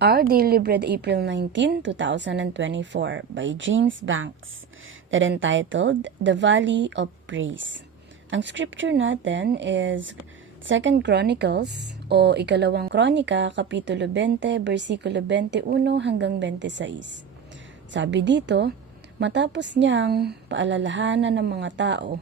Our Daily Bread, April 19, 2024 by James Banks, that entitled The Valley of Praise. Ang scripture natin is 2 Chronicles o Ikalawang Kronika, Kapitulo 20, versikulo 21 hanggang 26. Sabi dito, matapos niyang paalalahanan ng mga tao,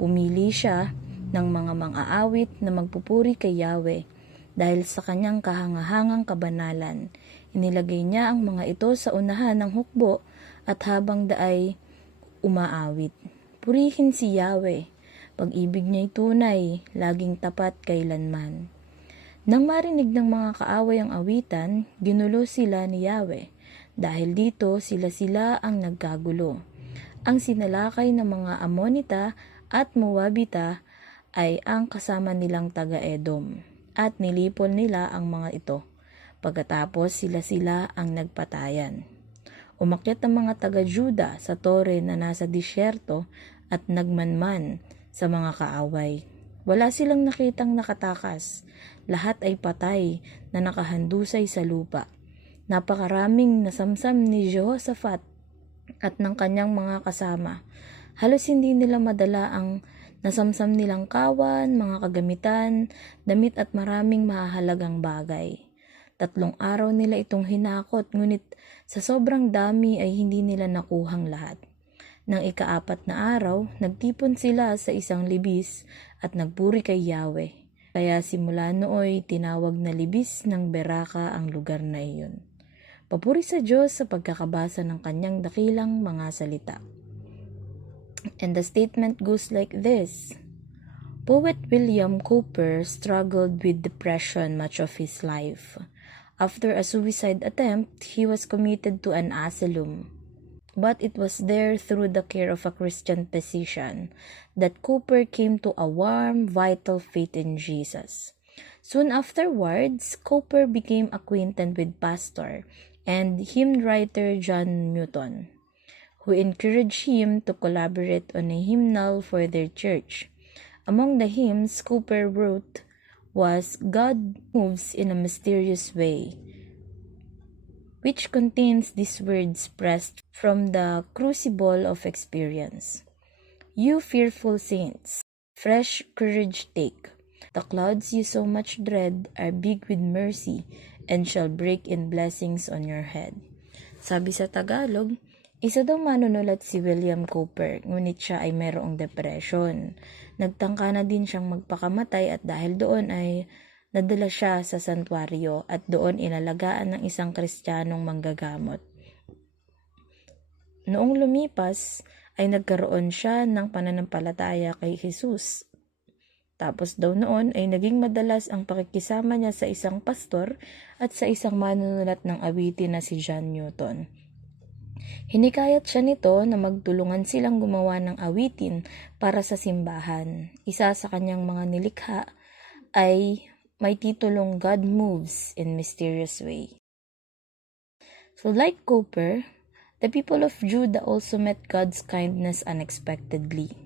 pumili siya ng mga mang-aawit na magpupuri kay Yahweh. Dahil sa kanyang kahangahangang kabanalan, inilagay niya ang mga ito sa unahan ng hukbo at habang daay umaawit. Purihin si Yahweh, pag-ibig niya'y tunay, laging tapat kailanman. Nang marinig ng mga kaaway ang awitan, ginulo sila ni Yahweh. Dahil dito sila ang nagkagulo. Ang sinalakay ng mga Amonita at Moabita ay ang kasama nilang taga-Edom. At nilipol nila ang mga ito. Pagkatapos sila ang nagpatayan. Umakyat ang mga taga-Juda sa tore na nasa disyerto at nagmanman sa mga kaaway. Wala silang nakitang nakatakas. Lahat ay patay na nakahandusay sa lupa. Napakaraming nasamsam ni Jehoshaphat at ng kanyang mga kasama. Halos hindi nila madala ang nasamsam nilang kawan, mga kagamitan, damit at maraming mahahalagang bagay. 3 araw nila itong hinakot, ngunit sa sobrang dami ay hindi nila nakuhang lahat. Nang ika-4 na araw, nagtipon sila sa isang libis at nagpuri kay Yahweh. Kaya simula nooy tinawag na libis ng Beraka ang lugar na iyon. Papuri sa Diyos sa pagkakabasa ng kanyang dakilang mga salita. And the statement goes like this. Poet William Cowper struggled with depression much of his life. After a suicide attempt, he was committed to an asylum. But it was there through the care of a Christian physician that Cowper came to a warm, vital faith in Jesus. Soon afterwards, Cowper became acquainted with pastor and hymn writer John Newton, who encouraged him to collaborate on a hymnal for their church. Among the hymns Cowper wrote was God Moves in a Mysterious Way, which contains these words pressed from the crucible of experience. You fearful saints, fresh courage take. The clouds you so much dread are big with mercy and shall break in blessings on your head. Sabi sa Tagalog, isa daw manunulat si William Cowper, ngunit siya ay mayroong depression. Nagtangka na din siyang magpakamatay at dahil doon ay nadala siya sa santuario at doon inalagaan ng isang Kristiyanong manggagamot. Noong lumipas ay nagkaroon siya ng pananampalataya kay Jesus. Tapos daw noon ay naging madalas ang pakikisama niya sa isang pastor at sa isang manunulat ng awitin na si John Newton. Hinikayat siya nito na magtulungan silang gumawa ng awitin para sa simbahan. Isa sa kanyang mga nilikha ay may titulong God Moves in Mysterious Way. So like Cowper, the people of Judah also met God's kindness unexpectedly.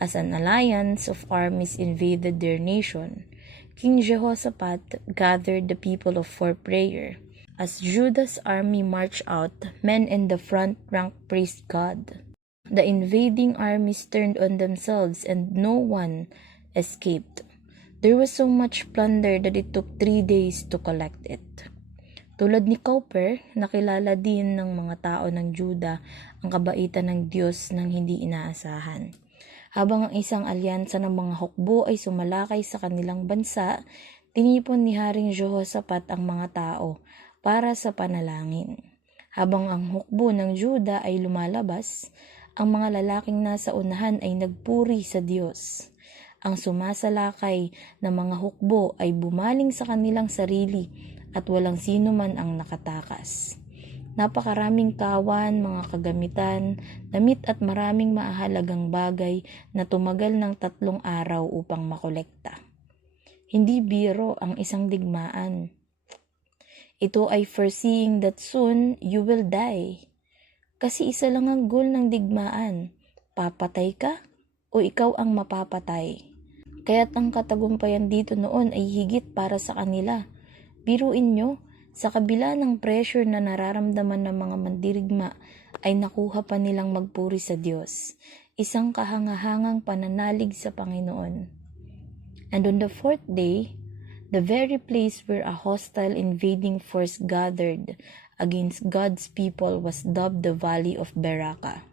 As an alliance of armies invaded their nation, King Jehoshaphat gathered the people for prayer. As Judah's army marched out, men in the front rank praised God. The invading armies turned on themselves and no one escaped. There was so much plunder that it took 3 days to collect it. Tulad ni Cowper, nakilala din ng mga tao ng Judah ang kabaitan ng Diyos nang hindi inaasahan. Habang ang isang alyansa ng mga hukbo ay sumalakay sa kanilang bansa, tinipon ni Haring Jehoshaphat ang mga tao para sa panalangin. Habang ang hukbo ng Juda ay lumalabas, ang mga lalaking nasa unahan ay nagpuri sa Diyos. Ang sumasalakay na mga hukbo ay bumaling sa kanilang sarili at walang sino man ang nakatakas. Napakaraming kawan, mga kagamitan, damit at maraming mahalagang bagay na tumagal ng 3 araw upang makolekta. Hindi biro ang isang digmaan. Ito ay foreseeing that soon you will die. Kasi isa lang ang goal ng digmaan. Papatay ka o ikaw ang mapapatay. Kaya't ang katagumpayan dito noon ay higit para sa kanila. Biruin nyo, Sa kabila ng pressure na nararamdaman ng mga mandirigma, ay nakuha pa nilang magpuri sa Diyos, isang kahangahangang pananalig sa Panginoon. And on the fourth day, the very place where a hostile invading force gathered against God's people was dubbed the Valley of Beraka.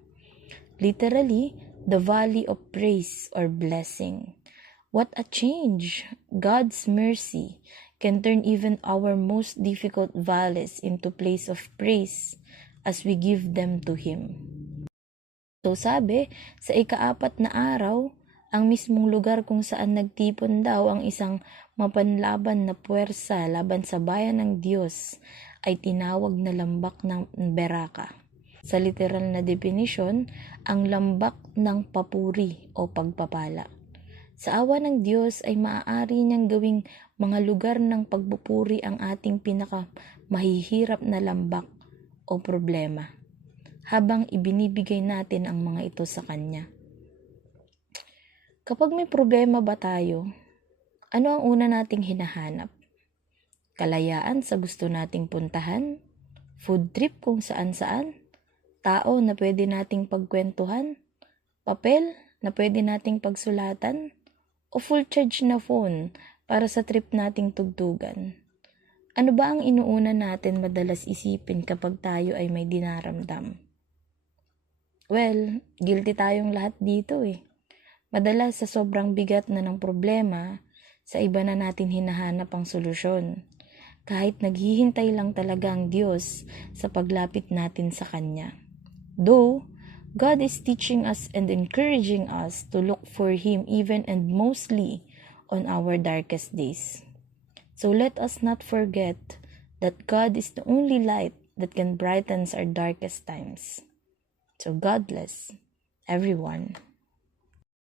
Literally, the Valley of Praise or Blessing. What a change! God's mercy can turn even our most difficult valleys into place of praise as we give them to Him. So sabi, sa ika-4 na araw, ang mismong lugar kung saan nagtipon daw ang isang mapanlaban na puwersa laban sa bayan ng Diyos ay tinawag na lambak ng Beraka. Sa literal na definition, ang lambak ng papuri o pagpapala. Sa awa ng Diyos ay maaari niyang gawing mga lugar ng pagpupuri ang ating pinakamahihirap na lambak o problema, habang ibinibigay natin ang mga ito sa Kanya. Kapag may problema ba tayo, ano ang una nating hinahanap? Kalayaan sa gusto nating puntahan? Food trip kung saan-saan? Tao na pwede nating pagkwentuhan? Papel na pwede nating pagsulatan? O full charge na phone para sa trip nating tugtugan? Ano ba ang inuuna natin madalas isipin kapag tayo ay may dinaramdam? Well, guilty tayong lahat dito eh. Madalas sa sobrang bigat na ng problema, sa iba na natin hinahanap ang solusyon. Kahit naghihintay lang talaga ang Diyos sa paglapit natin sa Kanya. Though, God is teaching us and encouraging us to look for Him even and mostly on our darkest days. So let us not forget that God is the only light that can brighten our darkest times. So God bless everyone.